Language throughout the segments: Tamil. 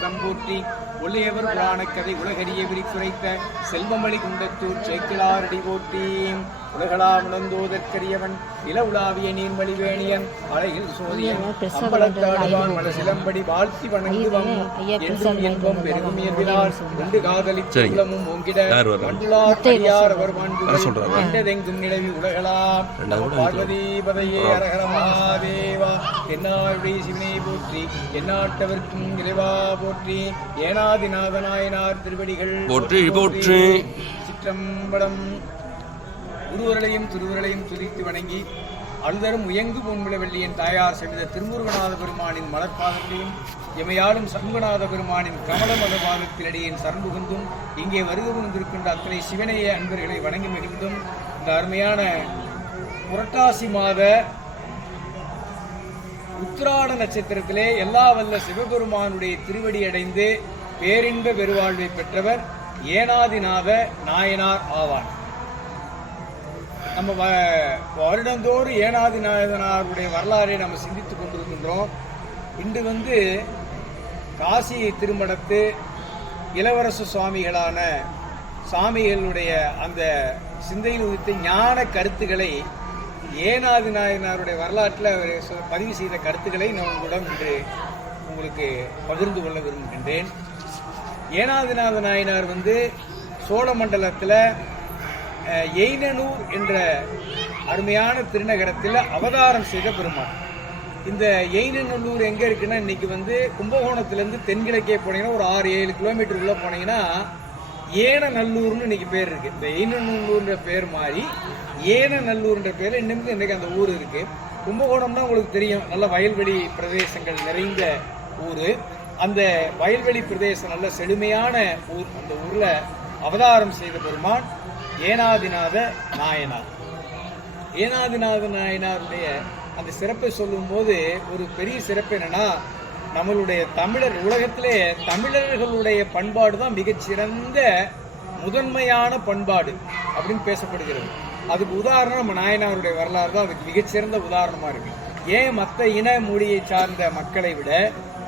பதம் போற்றி புராணக்கதை புராணக் கதை உலகறிய விரித்துரைத்த செல்வமளி குண்டத்தூர் சேக்கிலாரடி போட்டி உலகளாம் உணர்ந்தோதற்கரியவன் இல உலாவிய நீர்மொழிவேணியன் அழகில் சோதியன் அம்பலத்தாடுவான் மல சிலம்படி வாழ்த்தி வணங்குவம் என்றும் இன்பம் பெருகும் என்பதால் கொண்டு காதலித்து சரிங்க. உள்ளமும் வர்றாங்க? மண்டுளார் அவர் சொல்றாங்க. கண்டதெங்கும் நிலவி உலகலாம் ரெண்டாவது கூட பார்வதி பதையே அரகர மகாதேவா. தென்னாளுடைய சிவனை போற்றி எந்நாட்டவர்க்கும் இறைவா போற்றி ஏனாதிநாதனாயனார் திருவடிகள் போற்றி, போற்றி. சிற்றம்பலம் குருவர்களையும் திருவர்களையும் துதித்து வணங்கி அழுதரும் உயங்கு பொன்விளவெள்ளியின் தாயார் செவித திருமுருகநாத பெருமானின் மலர்பாதத்தையும் எமையாளும் சண்முகநாத பெருமானின் கமல மதபாதத்திலடியின் சரண்புகுந்தும் இங்கே வருகை புகுந்திருக்கின்ற அத்தனை சிவனைய அன்பர்களை வணங்கி மகிழ்ந்தும். இந்த அருமையான புரட்டாசி மாத உத்திராட நட்சத்திரத்திலே எல்லா வல்ல சிவபெருமானுடைய திருவடி அடைந்து பேரின்ப பெருவாழ்வை பெற்றவர் ஏனாதிநாத நாயனார் ஆவார். நம்ம வ- வருடந்தோறும் ஏனாதிநாதனாருடைய வரலாறை நம்ம சிந்தித்துக் கொண்டிருக்கின்றோம். இன்று வந்து காசி திருமணத்து இளவரசு சுவாமிகளான சாமிகளுடைய அந்த சிந்தையில் உதித்த ஞான கருத்துக்களை ஏனாதி நாயனாருடைய வரலாற்றில் அவர் பதிவு செய்த கருத்துக்களை நான் உங்களிடம் இன்று உங்களுக்கு பகிர்ந்து கொள்ள விரும்புகின்றேன். ஏனாதிநாத நாயனார் வந்து சோழ மண்டலத்தில் எய்னனூர் என்ற அருமையான திருநகரத்தில் அவதாரம் செய்த பெருமாள். இந்த எய்னநல்லூர் எங்கே இருக்குன்னா இன்னைக்கு வந்து கும்பகோணத்துலேருந்து தென்கிழக்கே போனீங்கன்னா ஒரு ஆறு ஏழு கிலோமீட்டர் உள்ள போனீங்கன்னா ஏனநல்லூர்னு இன்னைக்கு பேர் இருக்கு. இந்த எய்னநல்லூர்ன்ற பேர் மாறி ஏனநல்லூர்ன்ற பேர் இன்னமும் இன்றைக்கி அந்த ஊர் இருக்கு. கும்பகோணம்னா உங்களுக்கு தெரியும். நல்ல வயல்வெளி பிரதேசங்கள் நிறைந்த ஊர். அந்த வயல்வெளி பிரதேசம் நல்ல செழுமையான ஊர். அந்த ஊரில் அவதாரம் செய்த பெருமான் ஏனாதிநாத நாயனார். ஏனாதிநாத நாயனாருடைய அந்த சிறப்பை சொல்லும்போது ஒரு பெரிய சிறப்பு என்னன்னா நம்மளுடைய தமிழர் உலகத்திலே தமிழர்களுடைய பண்பாடு தான் மிகச்சிறந்த முதன்மையான பண்பாடு அப்படின்னு பேசப்படுகிறது. அதுக்கு உதாரணம் நம்ம நாயனாருடைய வரலாறு தான் அதுக்கு மிகச்சிறந்த உதாரணமாக இருக்கு. ஏன் மற்ற இன மொழியை சார்ந்த மக்களை விட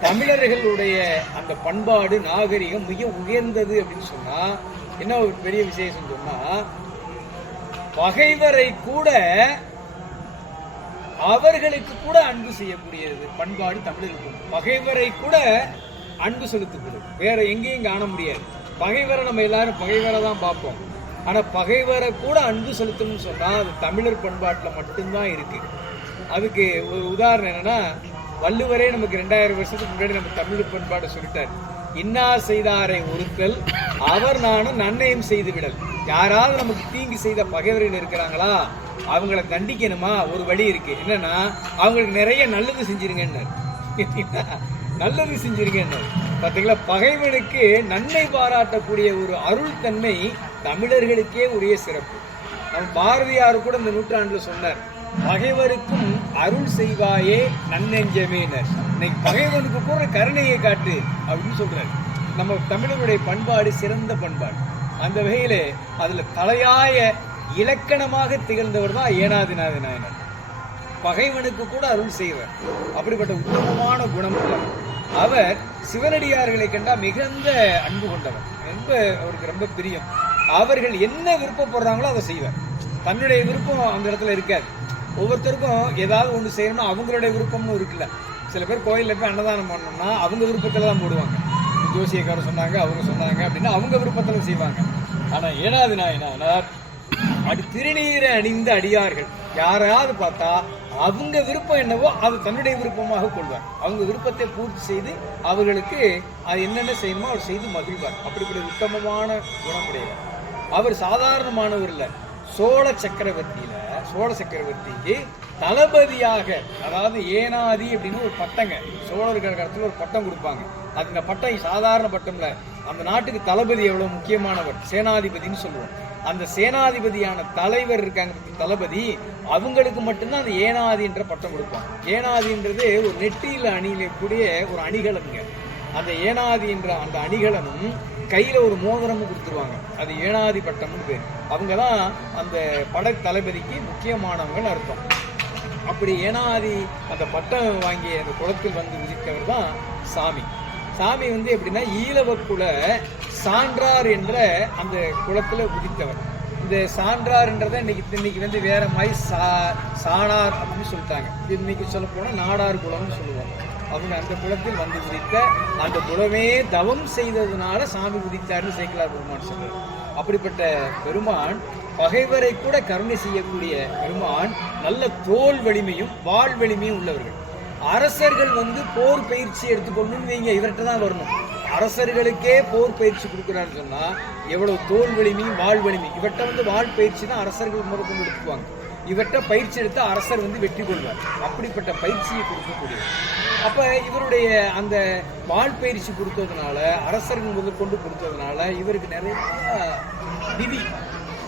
தமிழர்களுடைய அந்த பண்பாடு நாகரிகம் மிக உயர்ந்தது அப்படின்னு சொன்னால் என்ன ஒரு பெரிய விசேஷம் சொன்னா பகைவரை கூட அவர்களுக்கு கூட அன்பு செய்யக்கூடியது பண்பாடு தமிழருக்கு பகைவரை கூட அன்பு செலுத்தக்கூடும் வேற எங்கேயும் காண முடியாது. பகைவரை நம்ம எல்லாரும் பகைவரை தான் பார்ப்போம். ஆனா பகைவரை கூட அன்பு செலுத்தணும்னு சொன்னா அது தமிழர் பண்பாட்டில் மட்டும்தான் இருக்கு. அதுக்கு ஒரு உதாரணம் என்னன்னா வள்ளுவரே நமக்கு ரெண்டாயிரம் வருஷத்துக்கு முன்னாடி நம்ம தமிழ் பண்பாடை சொல்லிட்டார். இன்னார் செய்தாரை ஒருத்தல் அவர் நானும் நன்னயம் செய்து விடல் யாராவது நமக்கு தீங்கு செய்த பகைவர்கள் இருக்கிறாங்களா? அவங்கள தண்டிக்கணுமா? ஒரு வழி இருக்கு. என்னன்னா அவங்களுக்கு நிறைய நல்லது செஞ்சிருங்கன்னு நல்லது செஞ்சிருங்கன்னு பார்த்தீங்களா பகைவனுக்கு நன்மை பாராட்டக்கூடிய ஒரு அருள் தன்மை தமிழர்களுக்கே உரிய சிறப்பு. நம்ம பாரதியார் கூட இந்த நூற்றாண்டில் சொன்னார். பகைவருக்கும் அருள் செய்வாயே நன்னெஞ்சமேனர். இன்னைக்கு பகைவனுக்கு கூட கருணையை காட்டு அப்படின்னு சொல்றாரு. நம்ம தமிழருடைய பண்பாடு சிறந்த பண்பாடு. அந்த வகையில் அதுல தலையாய இலக்கணமாக திகழ்ந்தவர் தான் ஏனாதிநாத நாயனர் பகைவனுக்கு கூட அருள் செய்வர். அப்படிப்பட்ட உத்தமமான குணம் உள்ளவர். அவர் சிவனடியார்களை கண்டா மிகுந்த அன்பு கொண்டவர். ரொம்ப அவருக்கு ரொம்ப பிரியம். அவர்கள் என்ன விருப்பப்படுறாங்களோ அதை செய்வார். தன்னுடைய விருப்பம் அந்த இடத்துல இருக்காது. ஒவ்வொருத்தருக்கும் ஏதாவது ஒன்று செய்யணும்னா அவங்களுடைய விருப்பம்னு இருக்குல்ல. சில பேர் கோயிலில் போய் அன்னதானம் பண்ணோம்னா அவங்க விருப்பத்தில் தான் போடுவாங்க. ஜோசியக்காரர் சொன்னாங்க அவங்க சொன்னாங்க அப்படின்னா அவங்க விருப்பத்தில் செய்வாங்க. ஆனால் ஏனாது நாயனார் அடி திருநீரை அணிந்த அடியார்கள். யாரையாவது பார்த்தா அவங்க விருப்பம் என்னவோ அது தன்னுடைய விருப்பமாக கொள்வார். அவங்க விருப்பத்தை பூர்த்தி செய்து அவர்களுக்கு அது என்னென்ன செய்யணுமோ அவர் செய்து மகிழ்வார். அப்படிப்பட்ட உத்தமமான குணமுடையவர். அவர் சாதாரணமானவர் இல்லை. சோழ சக்கரவர்த்தியில சோழ சக்கரவர்த்திக்கு தளபதியாக அதாவது ஏனாதி அப்படின்னு ஒரு பட்டங்க. சோழர்கள் காலத்தில் ஒரு பட்டம் கொடுப்பாங்க. அது இந்த பட்டம் சாதாரண பட்டம் அந்த நாட்டுக்கு தளபதி எவ்வளோ முக்கியமானவர்? சேனாதிபதின்னு சொல்லுவோம். அந்த சேனாதிபதியான தலைவர் இருக்காங்க தளபதி அவங்களுக்கு மட்டும்தான் அந்த ஏனாதின்ற பட்டம் கொடுப்பாங்க. ஏனாதின்றது ஒரு நெற்றியில் அணியிலக்கூடிய ஒரு அணிகலனுங்க. அந்த ஏனாதி என்ற அந்த அணிகலனும் கையில் ஒரு மோதிரமும் கொடுத்துருவாங்க. அது ஏனாதிபட்டம்னு பேர். அவங்க தான் அந்த படை தளபதிக்கு முக்கியமானவங்கன்னு அர்த்தம். அப்படி ஏனாதி அந்த பட்டம் வாங்கிய அந்த குளத்தில் வந்து உதித்தவர் தான் சாமி. சாமி வந்து எப்படின்னா ஈழவக்குல சான்றார் என்ற அந்த குளத்தில் உதித்தவர். இந்த சான்றார்ன்றதை இன்னைக்கு இன்னைக்கு வந்து வேற மாதிரி சா சாணார் அப்படின்னு சொல்லிட்டாங்க. இன்னைக்கு சொல்ல போனால் நாடார் குலம்னு சொல்லுவாங்க. அவங்க அந்த குலத்தில் வந்து உதித்த அந்த குளமே தவம் செய்ததுனால சாமி குதித்தார்னு சேக்கலார் பெருமான் சொல்றார். அப்படிப்பட்ட பெருமான் பகைவரை கூட கருணை செய்யக்கூடிய பெருமான் நல்ல தோல் வலிமையும் வாழ் வலிமையும் உள்ளவர்கள். அரசர்கள் வந்து போர் பயிற்சி எடுத்துக்கொண்டு நீங்க இவர்கிட்ட தான் வரணும். அரசர்களுக்கே போர் பயிற்சி கொடுக்குறான்னு சொன்னா எவ்வளவு தோல் வலிமையும் வாழ் வலிமை இவர்கிட்ட வந்து வாழ் பயிற்சி தான் அரசர்கள் முதற்கொண்டு எடுத்துக்குவாங்க. இவர்கிட்ட பயிற்சி எடுத்து அரசர் வந்து வெற்றி கொள்வார். அப்படிப்பட்ட பயிற்சியை கொடுக்கக்கூடிய அப்ப இவருடைய அந்த வாழ் பயிற்சி கொடுத்ததுனால அரசர்கள் முதற்கொண்டு கொடுத்ததுனால இவருக்கு நிறைய நிதி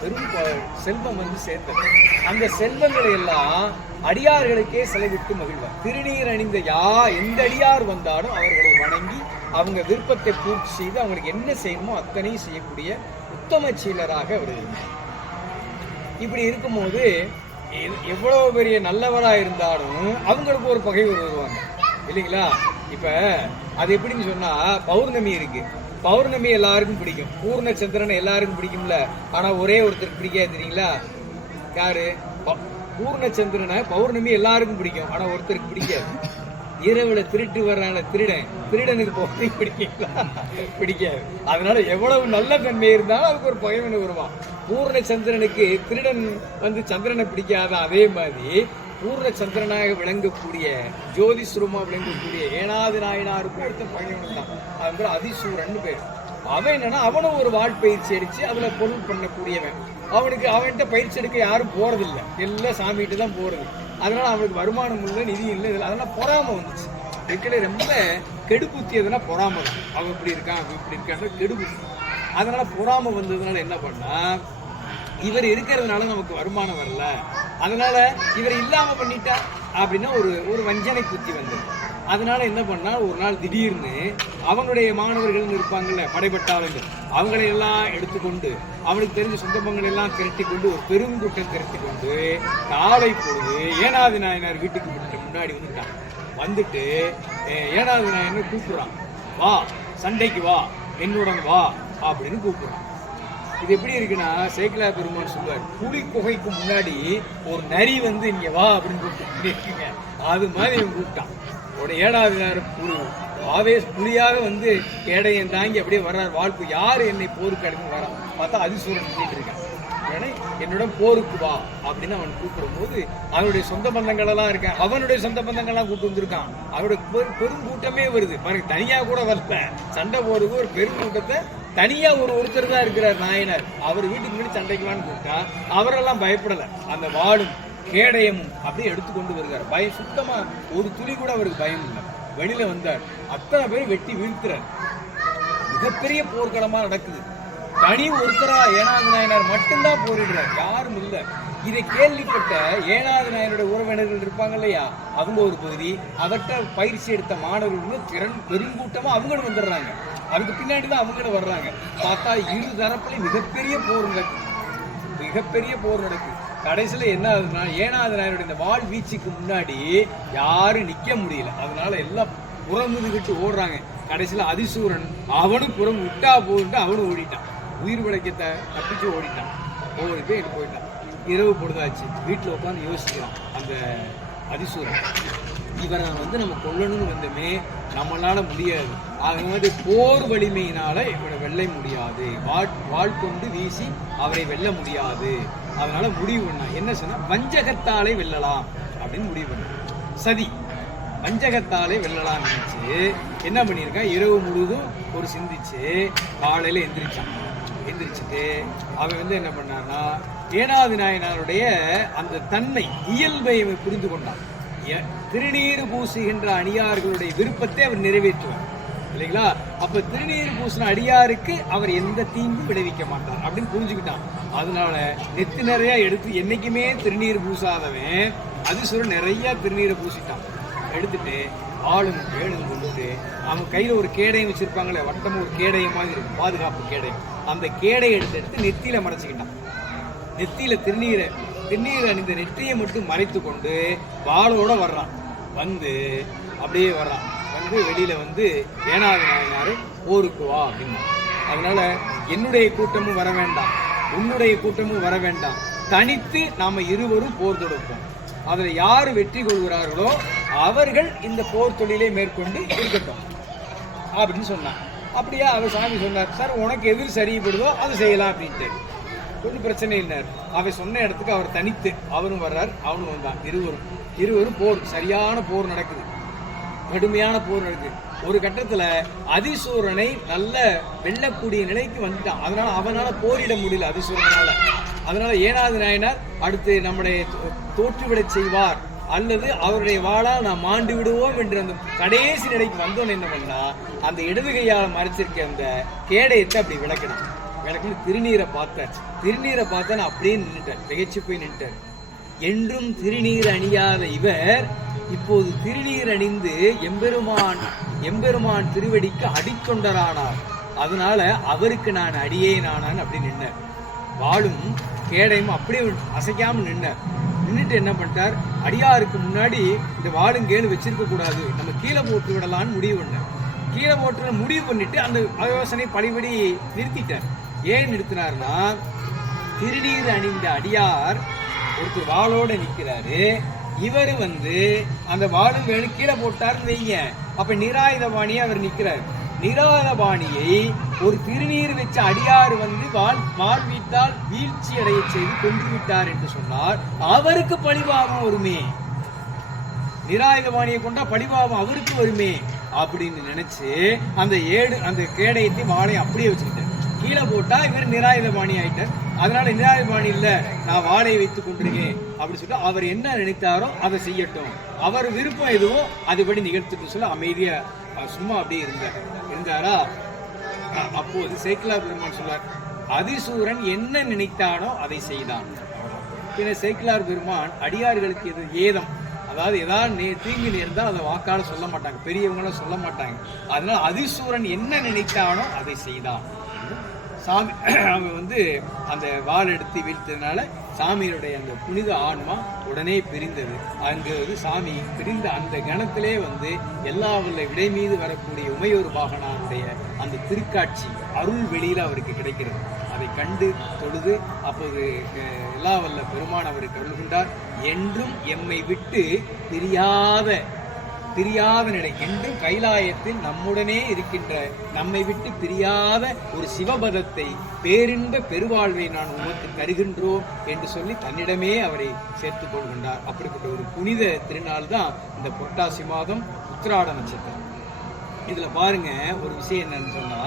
பெரும் செல்வம் வந்து சேர்த்தது. அந்த செல்வங்களை எல்லாம் அடியார்களுக்கே செலவிட்டு மகிழ்வார். திருநீர் அணிந்த யா எந்த அடியார் வந்தாலும் அவர்களை வணங்கி அவங்க விருப்பத்தை பூர்த்தி செய்து அவங்களுக்கு என்ன செய்யணுமோ அத்தனையும் செய்யக்கூடிய உத்தம சீலராக அவர் இருந்தார். இப்படி இருக்கும்போது எ- எவ்வளவு பெரிய நல்லவராக இருந்தாலும் அவங்களுக்கு ஒரு பகைவர் வருவாங்க இல்லைங்களா? இப்போ அது எப்படின்னு சொன்னால் பௌர்ணமி இருக்குது பௌர்ணமி எல்லாருக்கும் பிடிக்கும். பூர்ண சந்திரனை எல்லாருக்கும் பிடிக்கும்ல. ஆனால் ஒரே ஒருத்தருக்கு பிடிக்காது தெரியுங்களா? யாரு? ப- பூர்ண சந்திரனை பௌர்ணமி எல்லாருக்கும் பிடிக்கும். ஆனால் ஒருத்தருக்கு பிடிக்காது. இரவுல திருட்டு வர்றான திருடன். திருடனுக்கு போய் பிடிக்கீங்களா பிடிக்காது. அதனால எவ்வளவு நல்ல தன்மை இருந்தாலும் அதுக்கு ஒரு பகைவன் வருவான் பூர்ண சந்திரனுக்கு திருடன் வந்து சந்திரனை பிடிக்காத அதே மாதிரி பூர்ண சந்திரனாக விளங்கக்கூடிய ஜோதி சுரமாக விளங்கக்கூடிய ஏனாது நாயனாருக்கும் அடுத்த பகைவன் தான் அது பேர் அதிசூரன் பேர். அவன் என்னன்னா அவனும் ஒரு வாழ்பயிற்சி அடிச்சு அதுல பொருள் பண்ணக்கூடியவன். அவனுக்கு அவன்கிட்ட பயிற்சி எடுக்க யாரும் போறதில்லை. எல்லாம் சாமிகிட்ட தான் போறது. அதனால அவனுக்கு வருமானம் இல்லை நிதி இல்லை இதில் அதனால பொறாம வந்துச்சு. இருக்கிற ரொம்ப கெடுபுத்தி எதுனா பொறாம தான் அவன் இப்படி இருக்கான் அவன் இப்படி இருக்கான்ற கெடுபுத்தி அதனால பொறாம வந்ததுனால என்ன பண்ணா இவர் இருக்கிறதுனால நமக்கு வருமானம் வரல. அதனால இவர் இல்லாம பண்ணிட்டா அப்படின்னா ஒரு ஒரு வஞ்சனை புத்தி வந்தது அதனால என்ன பண்ணா ஒரு நாள் திடீர்னு அவனுடைய மாணவர்கள் இருப்பாங்கல்ல படைப்பட்டாளர்கள் அவங்களை எல்லாம் எடுத்துக்கொண்டு அவனுக்கு தெரிஞ்ச சொந்தபங்களை எல்லாம் திரட்டி கொண்டு ஒரு பெருங்கூட்டம் திரட்டி கொண்டு காலை பொழுது ஏனாதி நாயனார் வீட்டுக்கு முன்னாடி வந்துட்டான். வந்துட்டு ஏனாதி நாயனர் கூப்பிடுறான். வா சண்டைக்கு வா என்னுடன் வா அப்படின்னு கூப்பிடுறான். இது எப்படி இருக்குன்னா சேக்கிலா பெருமான் சொல்லுவார் புலி குகைக்கு முன்னாடி ஒரு நரி வந்து இங்க வா அப்படின்னு கூப்பிட்டு அது மாதிரி இவன் கூப்பிட்டான். உடைய ஏடாவினார் நேரம் புலி ஆவேச புலியாக வந்து ஏடையன் தாங்கி அப்படியே வர்றார். வாழ்ப்பு யார் என்னை போருக்கு அடைந்து வரா பார்த்தா அதிசூரன் நின்றுட்டு இருக்கான் உடனே என்னுடன் போருக்கு வா அப்படின்னு அவன் கூப்பிடும் போது அவனுடைய சொந்த பந்தங்கள் எல்லாம் இருக்கான். அவனுடைய சொந்த பந்தங்கள்லாம் கூப்பிட்டு வந்திருக்கான். அவனுடைய பெரு- பெருங்கூட்டமே வருது. பாருங்க தனியா கூட வரல. சண்டை போறதுக்கு ஒரு பெருங்கூட்டத்தை தனியா ஒரு ஒருத்தர் தான் இருக்கிறார் நாயனர். அவர் வீட்டுக்கு முன்னாடி சண்டைக்குவான்னு கூப்பிட்டா அவரெல்லாம் பயப்படல. அந்த வாடும் கேடயமும் அப்படியே எடுத்துக்கொண்டு வருகிறார். பயம் சுத்தமா ஒரு துளி கூட அவருக்கு பயம் இல்லை. வெளியில வந்தார். அத்தனை பேர் வெட்டி வீழ்த்துறார். மிகப்பெரிய போர்க்களமா நடக்குது. தனி ஒருத்தரா ஏனாதி நாயனார் மட்டும்தான் போரிடுறார். யாரும் இல்லை. இதை கேள்விப்பட்ட ஏனாதி நாயனுடைய உறவினர்கள் இருப்பாங்க இல்லையா? அவங்க ஒரு பகுதி அவற்ற பயிற்சி எடுத்த மாணவர்கள் திறன் பெருங்கூட்டமா அவங்களும் வந்துடுறாங்க. அதுக்கு பின்னாடி தான் அவங்களும் வர்றாங்க. பார்த்தா இரு தரப்புலையும் மிகப்பெரிய போர் நடக்குது. மிகப்பெரிய போர் நடக்குது. கடைசியில் என்ன ஆகுதுன்னா ஏனாவது நாயனுடைய இந்த வாள் வீச்சுக்கு முன்னாடி யாரும் நிற்க முடியல. அதனால எல்லாம் புறமுதுகிட்டு ஓடுறாங்க. கடைசியில் அதிசூரன் அவனும் புறம் விட்டா போட்டு அவனும் ஓடிட்டான். உயிர் விளக்கத்தை தப்பிச்சு ஓடிட்டான். ஓடி பேர் போயிட்டான். இரவு பொழுதாச்சு. வீட்டில் உட்காந்து யோசிக்கிறான் அந்த அதிசூரன். இவரை வந்து நம்ம கொல்லணும்னு வந்துமே நம்மளால முடியாது. அதனால போர் வலிமையினால இவரை வெல்ல முடியாது. வாழ் வாழ் கொண்டு வீசி அவரை வெல்ல முடியாது. அதனால முடிவு பண்ணா என்ன சொன்னா வஞ்சகத்தாலே வெல்லலாம் அப்படின்னு முடிவு பண்ண. சதி. வஞ்சகத்தாலே வெல்லலாம் நினைச்சு என்ன பண்ணியிருக்கான் இரவு முழுதும் ஒரு சிந்திச்சு காலையில எந்திரிச்சான். எந்திரிச்சிட்டு அவன் வந்து என்ன பண்ணான்னா ஏனாவது நாயனாருடைய அந்த தன்மை இயல்பை அவன் புரிந்து கொண்டான். திருநீர் பூசுகின்ற அணியார்களுடைய விருப்பத்தை அவர் நிறைவேற்றுவார். இல்லைங்களா? அப்ப திருநீர் பூசின அடியாருக்கு அவர் எந்த தீங்கும் விளைவிக்க மாட்டார் அப்படின்னு புரிஞ்சுக்கிட்டான். அதனால நெத்து நிறைய எடுத்து என்னைக்குமே திருநீர் பூசாதவன் அதிசுரன் நிறைய திருநீரை பூசிட்டான். எடுத்துட்டு ஆளும் கேளும் கொண்டுட்டு அவன் கையில ஒரு கேடயம் வச்சிருப்பாங்களே வட்டமும் ஒரு கேடயம் மாதிரி இருக்கும் பாதுகாப்பு கேடயம். அந்த கேடையை எடுத்து எடுத்து நெத்தியில மறைச்சிக்கிட்டான் நெத்தியில திருநீரை திண்ணியில் அணிந்த நெற்றியை மட்டும் மறைத்து கொண்டு வாளோட வர்றான். வந்து அப்படியே வர்றான். வந்து வெளியில வந்து ஏனாவது நாயனார் போருக்கு வா அப்படின்னு. அதனால என்னுடைய கூட்டமும் வர வேண்டாம். உன்னுடைய கூட்டமும் வர வேண்டாம். தனித்து நாம இருவரும் போர் தொடுப்போம். அதில் யார் வெற்றி கொள்கிறார்களோ அவர்கள் இந்த போர் தொழிலை மேற்கொண்டு இருக்கட்டும். அப்படின்னு சொன்னான். அப்படியா அவர் சாமி சொன்னார். சார் உனக்கு எதிர் சரிப்படுதோ அது செய்யலாம் அப்படின்ட்டு. ஒன்றும் பிரச்சனை இல்லை. அவன் சொன்ன இடத்துக்கு அவர் தனித்து அவரும் வர்றார் அவனும் வந்தான். இருவரும். இருவரும் போர் சரியான போர் நடக்குது. கடுமையான போர் நடக்குது. ஒரு கட்டத்தில் அதிசூரனை நல்ல வெல்லக்கூடிய நிலைக்கு வந்துட்டான். அதனால அவனால போரிட முடியல அதிசூரனால. அதனால ஏனாது நாயனார் அடுத்து நம்முடைய தோற்றுவிடச் செய்வார். அல்லது அவருடைய வாளால் நாம் மாண்டு விடுவோம் என்று அந்த கடைசி நிலைக்கு வந்தோன்னு என்ன பண்ணா அந்த இடது கையால் மறைச்சிருக்க அந்த கேடயத்தை அப்படி விளக்கணும் எனக்கு திருநீரை பார்த்தேன் திருநீரை பார்த்தா நான் அப்படியே நின்றுட்டேன் திகைச்சு போய் நின்றுட்டேன் என்றும் திருநீர் அணியாத இவர் இப்போது திருநீர் அணிந்து எம்பெருமான் எம்பெருமான் திருவடிக்கு அடிக்கொண்டரானார் அதனால அவருக்கு நான் அடியே நானான் அப்படி நின்னேன் வாழும் கேடையும் அப்படியே அசைக்காம நின்றேன் நின்றுட்டு என்ன பண்ணிட்டார்? அடியாருக்கு முன்னாடி இந்த வாளுங்கேன்னு வச்சிருக்க கூடாது. நம்ம கீழே போட்டு விடலான்னு முடிவு பண்ணேன் கீழே போட்டு முடிவு பண்ணிட்டு அந்த யோசனை பழிபடி நிறுத்திட்டார். ஏன் நிறுத்தினார்னா திருநீர் அணிந்த அடியார் ஒருத்தர் வாளோட நிற்கிறாரு. இவர் வந்து அந்த வாழும் வேணு கீழே போட்டாருன்னு வைங்க. அப்ப நிராயுதபாணியை அவர் நிற்கிறார். நிராயுதபாணியை ஒரு திருநீர் வச்ச அடியார் வந்து வாள் வாள் வீட்டால் வீழ்ச்சி அடைய செய்து கொண்டு விட்டார் என்று சொன்னார். அவருக்கு பழிபாவம் வருமே நிராயுதபாணியை கொண்டா பழிபாவம் அவருக்கு வருமே. அப்படின்னு நினைச்சு அந்த ஏடு அந்த கேடயத்தை வாளை அப்படியே வச்சுக்கிட்டார். கீழே போட்டா இவர் நிராயுதபாணி ஆயிட்டார். அதனால நிராயுதபாணி இல்ல நான் வாழையை வைத்துக் கொண்டிருக்கேன் அப்படின்னு சொல்லிட்டு அவர் என்ன நினைத்தாரோ அதை செய்யட்டும். அவர் விருப்பம் எதுவோ அதுபடி நிகழ்த்துட்டு சொல்ல அமைதியா சும்மா அப்படியே இருந்தார். இருந்தாரா? அப்போது சேக்கிலா பெருமான் சொல்லார் அதிசூரன் என்ன நினைத்தானோ அதை செய்தான். பின்ன சேக்கிலார் பெருமான் அடியார்களுக்கு இது ஏதம்? அதாவது ஏதாவது நே தீங்கு நேர்ந்தால் அதை வாக்காள சொல்ல மாட்டாங்க பெரியவங்களும் சொல்ல மாட்டாங்க. அதனால அதிசூரன் என்ன நினைத்தானோ அதை செய்தான். சாமி அவன் வந்து அந்த வாள் எடுத்து வீழ்த்ததுனால சாமியினுடைய அந்த புனித ஆன்மா உடனே பிரிந்தது. அங்கு வந்து சாமி பிரிந்த அந்த கணத்திலே வந்து எல்லா வல்ல விடை மீது வரக்கூடிய உமையோர் பாகனாருடைய அந்த திருக்காட்சி அருள் வெளியில் அவருக்கு கிடைக்கிறது. அதை கண்டு தொழுது அப்போது எல்லா வல்ல பெருமான் அவருக்கு கொண்டார் என்றும் எம்மை விட்டு பிரியாத பிரியாத நிலை என்றும் கைலாயத்தில் நம்முடனே இருக்கின்ற நம்மை விட்டு பிரியாத ஒரு சிவபதத்தை பேரின்ப பெருவாழ்வை நான் உமக்கு தருகின்றோம் என்று சொல்லி தன்னிடமே அவரை சேர்த்துக் கொள்கின்றார். அப்படிப்பட்ட ஒரு புனித திருநாள் தான் இந்த புரட்டாசி மாதம் உத்திராட நட்சத்திரம். இதுல பாருங்க ஒரு விஷயம் என்னன்னு சொன்னா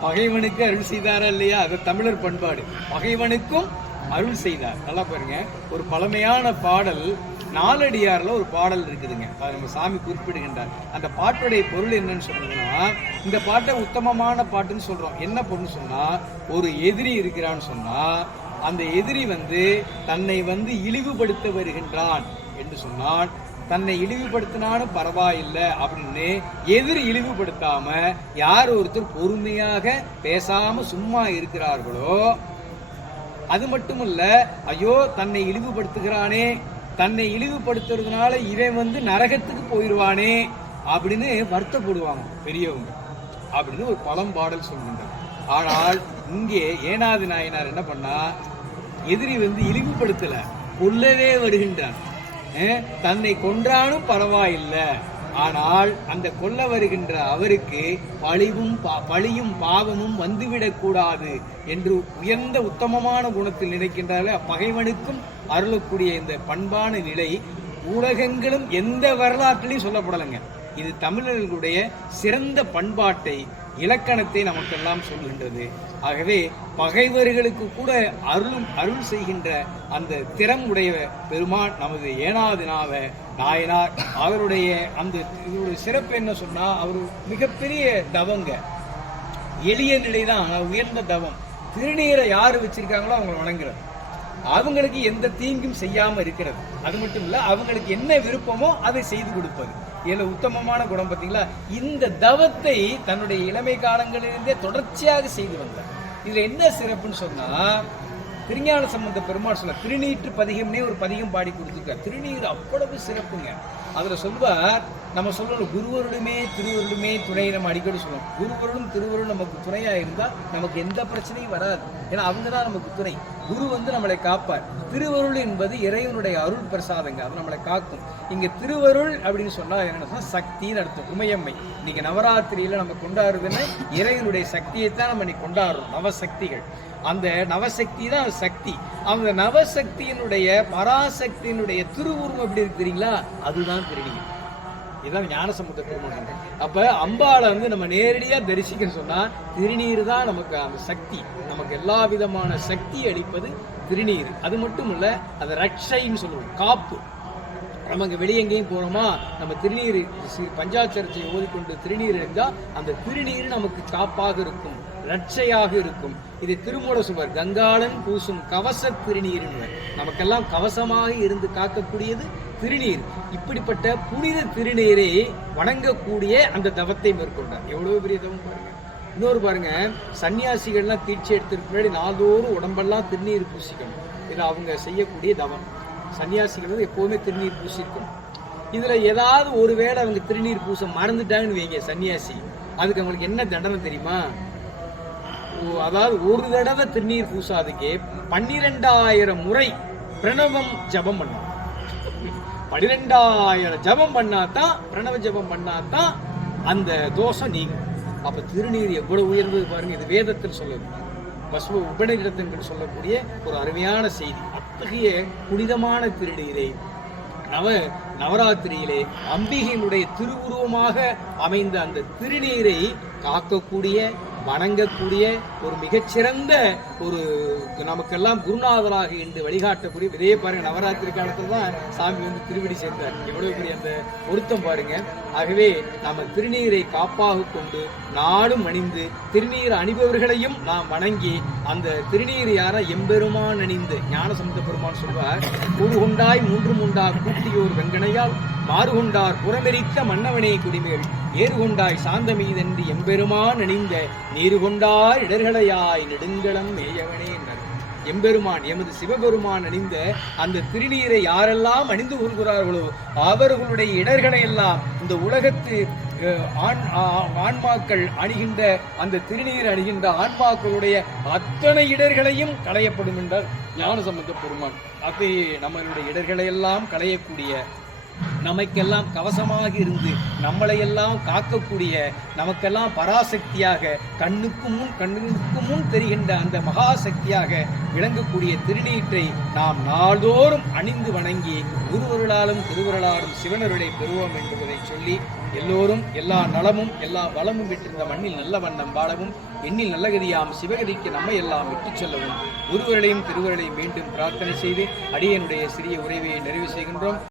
பகைவனுக்கு அருள் செய்தாரா இல்லையா? அது தமிழர் பண்பாடு. பகைவனுக்கும் அருள் செய்தார். நல்லா பாருங்க. ஒரு பழமையான பாடல் நாலடியாரில் ஒரு பாடல் இருக்குதுங்க. அதை நம்ம சாமி குறிப்பிடுகின்றார். அந்த பாட்டுடைய பொருள் என்னன்னு சொன்னீங்கன்னா இந்த பாட்டை உத்தமமான பாட்டுன்னு சொல்கிறோம் என்ன பொண்ணு சொன்னால் ஒரு எதிரி இருக்கிறான்னு சொன்னால் அந்த எதிரி வந்து தன்னை வந்து இழிவுபடுத்த வருகின்றான் என்று சொன்னால் தன்னை இழிவுபடுத்தினாலும் பரவாயில்லை அப்படின்னு எதிரி இழிவுபடுத்தாம யார் ஒருத்தர் பொறுமையாக பேசாம சும்மா இருக்கிறார்களோ அது மட்டும் ஐயோ தன்னை இழிவுபடுத்துகிறானே தன்னை இழிவுபடுத்துறதுனால இவன் வந்து நரகத்துக்கு போயிடுவானே அப்படின்னு வருத்தப்படுவாங்க பெரியவங்க அப்படின்னு ஒரு பழம்பாடல் சொல்கின்றார். ஆனால் இங்கே ஏனாது நாயனார் என்ன பண்ணா எதிரி வந்து இழிவுபடுத்தல கொல்லவே வருகின்றான். தன்னை கொன்றாலும் பரவாயில்லை. ஆனால் அந்த கொல்ல வருகின்ற அவருக்கு பழிவும் பா- பழியும் பாவமும் வந்துவிடக்கூடாது என்று உயர்ந்த உத்தமமான குணத்தில் நினைக்கின்றாலே பகைவனுக்கும் அருளக்கூடிய இந்த பண்பான நிலை ஊடகங்களும் எந்த வரலாற்றிலையும் சொல்லப்படலைங்க. இது தமிழர்களுடைய சிறந்த பண்பாட்டை இலக்கணத்தை நமக்கெல்லாம் சொல்கின்றது. ஆகவே பகைவர்களுக்கு கூட அருளும் அருள் செய்கின்ற அந்த திறம் உடைய பெருமான் நமது ஏனாதினாவ நாயனார். அவருடைய அந்த இதோடைய சிறப்பு என்ன சொன்னால் அவர் மிகப்பெரிய தவங்க. எளிய நிலைதான் உயர்ந்த தவம். திருநீரை யார் வச்சிருக்காங்களோ அவங்களை வணங்குறது அவங்களுக்கு எந்த தீங்கும் செய்யாம இருக்கிறது. அது மட்டும் இல்ல அவங்களுக்கு என்ன விருப்பமோ அதை செய்து கொடுப்பது. இதில் உத்தமமான குணம் பார்த்தீங்களா? இந்த தவத்தை தன்னுடைய இளமை காலங்களிலிருந்தே தொடர்ச்சியாக செய்து வந்தார். இதுல என்ன சிறப்புன்னு சொன்னா திருஞான சம்பந்த பெருமாள் சொல்ல திருநீற்று பதிகம்னே ஒரு பதிகம் பாடி கொடுத்துருக்கார். திருநீர் அவ்வளவு சிறப்புங்க. அதுல சொல்வார் நம்ம சொல்லணும் குருவருடுமே திருவருளுமே துணை நம்ம அடிக்கடி சொல்லுவோம் குருவருடும் திருவருளும் நமக்கு துணையாக இருந்தால் நமக்கு எந்த பிரச்சனையும் வராது. ஏன்னா அவங்க தான் நமக்கு துணை. குரு வந்து நம்மளை காப்பார். திருவருள் என்பது இறைவனுடைய அருள் பிரசாதங்க. அது நம்மளை காக்கும். இங்க திருவருள் அப்படின்னு சொன்னா என்ன சொன்னா சக்தின்னு அர்த்தம். உமையம்மை. இன்னைக்கு நவராத்திரியில நம்ம கொண்டாடுறதுன்னா இறைவனுடைய சக்தியை தான் நம்ம இன்னைக்கு கொண்டாடுறோம். நவசக்திகள். அந்த நவசக்தி தான் சக்தி. அந்த நவசக்தியினுடைய பராசக்தியினுடைய திருவுருவம் எப்படி இருக்கு தெரியுங்களா? அதுதான் திருநீர். இதுதான் ஞானசமுத்த திருமணம் அப்ப அம்பாளை வந்து நம்ம நேரடியாக தரிசிக்க சொன்னா திருநீர் தான் நமக்கு அந்த சக்தி. நமக்கு எல்லா விதமான சக்தி அளிப்பது திருநீர். அது மட்டும் இல்ல அது ரட்சைன்னு சொல்லுவோம் காப்பு. நம்ம இங்கே வெளியே எங்கேயும் போகிறோமா நம்ம திருநீர் சி- பஞ்சாட்சரத்தை ஓதிக்கொண்டு திருநீர் இருந்தால் அந்த திருநீர் நமக்கு காப்பாக இருக்கும். ரட்சையாக இருக்கும். இது திருமூல சுவர் கங்காளன் பூசும் கவச திருநீர் நமக்கெல்லாம் கவசமாக இருந்து காக்கக்கூடியது திருநீர். இப்படிப்பட்ட புனித திருநீரை வணங்கக்கூடிய அந்த தவத்தை மேற்கொண்டார். எவ்வளவு பெரிய தவம் பாருங்க. இன்னொரு பாருங்க சன்னியாசிகள்லாம் தீட்சை எடுத்துக்கு முன்னாடி நாள்தோறும் உடம்பெல்லாம் திருநீர் பூசிக்கணும். இது அவங்க செய்யக்கூடிய தவம். சன்னியாசிகள் வந்து எப்போவுமே திருநீர் பூசிருக்கணும் இதுல ஏதாவது ஒரு வேளை அவங்க திருநீர் பூச மறந்துட்டாங்கன்னு வைங்க சன்னியாசி. அதுக்கு அவங்களுக்கு என்ன தண்டனை தெரியுமா? அதாவது ஒரு தடவை திருநீர் பூசாதுக்கே பன்னிரெண்டாயிரம் முறை பிரணவம் ஜபம் பண்ணும் பன்னிரெண்டாயிரம் ஜபம் பண்ணாதான் பிரணவ ஜபம் பண்ணாதான் அந்த தோஷம் நீங்கும். அப்ப திருநீர் எவ்வளவு உயர்ந்தது பாருங்க இது வேதத்தில் சொல்லுது பசுவ உபநிடத்தங்கள் சொல்லக்கூடிய ஒரு அருமையான செய்தி. அத்தகைய புனிதமான திருநீரை நவ நவராத்திரியிலே அம்பிகையினுடைய திருவுருவமாக அமைந்த அந்த திருநீரை காக்கக்கூடிய வணங்கக்கூடிய ஒரு மிகச்சிறந்த ஒரு நமக்கெல்லாம் குருநாதராக இன்று வழிகாட்டக்கூடிய இதே பாருங்க நவராத்திரி காலத்தில் தான் சாமி வந்து திருவிடி சேர்ந்தார் எவ்வளவு பெரிய அந்த பொருத்தம் பாருங்க. ஆகவே நம்ம திருநீரை காப்பாக கொண்டு நாடும் அணிந்து திருநீர் அணிபவர்களையும் நாம் வணங்கி அந்த திருநீர் யார? எம்பெருமான் அணிந்து. ஞானசமுத்த பெருமான் சொல்வார் கூறு உண்டாய் மூன்று முண்டா கூட்டியோர் வெங்கனையால் மாறுகொண்டார் புறமெரித்த மன்னவனே குடிமேல். ஏறுகொண்டாய் சாந்தமீதன்றி எம்பெருமான் அணிந்த நீரு கொண்டார் இடர்களையாய் நெடுங்களம் மேயவனே என்றார். எம்பெருமான் எமது சிவபெருமான் அணிந்த அந்த திருநீரை யாரெல்லாம் அணிந்து கொள்கிறார்களோ அவர்களுடைய இடர்களை எல்லாம் இந்த உலகத்து அஹ், ஆண் ஆன்மாக்கள் அணிகின்ற அந்த திருநீர் அணிகின்ற ஆன்மாக்களுடைய அத்தனை இடர்களையும் களையப்படும் என்றார். ஞானசம்பந்த பெருமான். அது நம்மளுடைய இடர்களை எல்லாம் களையக்கூடிய நமக்கெல்லாம் கவசமாக இருந்து நம்மளையெல்லாம் காக்கக்கூடிய நமக்கெல்லாம் பராசக்தியாக கண்ணுக்கு முன் கண்ணுக்கு முன் தெரிகின்ற அந்த மகாசக்தியாக விளங்கக்கூடிய திருநீற்றை நாம் நாள்தோறும் அணிந்து வணங்கி குருவருளாலும் திருவருளாலும் சிவனருளை பெறுவோம் என்பதை சொல்லி எல்லோரும் எல்லா நலமும் எல்லா வளமும் பெற்றிருந்த மண்ணில் நல்ல வண்ணம் வாழவும் எண்ணில் நல்ல கதியாம் சிவகதிக்கு நம்மை எல்லாம் விட்டுச் செல்லவும் குருவர்களையும் திருவருளையும் மீண்டும் பிரார்த்தனை செய்து அடியனுடைய சிறிய உரைவை நிறைவு செய்கின்றோம்.